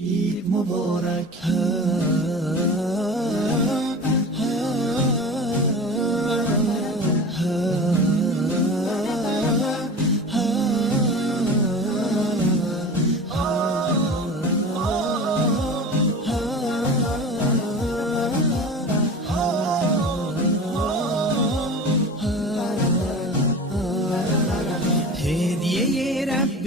عید مبارک هدیه رب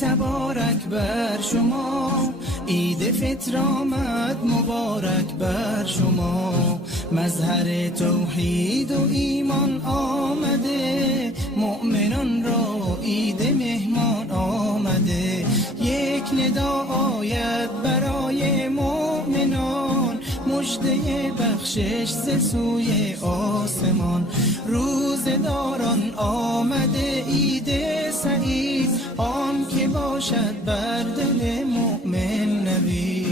تبارک بر شما، عید فطر آمد مبارک بر شما. مظهر توحید و ایمان آمده، مؤمنان را عید مهمان آمده. یک ندا آید برای مؤمنان، مژده بخشش ز سوی آسمان. روزداران آمده عید سعید، آن که باشد بر دل مؤمن نوید.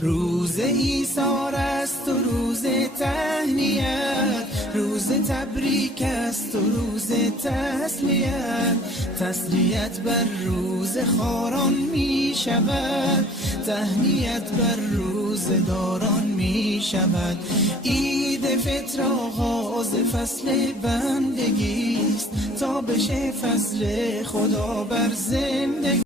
روز ایثار است و روز تهنیت، روز تبریک است و روز تسلیت. تسلیت بر روز خاران می شود، تهنیت بر روز داران می شود. عید فطر آغاز فصل بندگی است، تا بشه فضل خدا بر زندگی.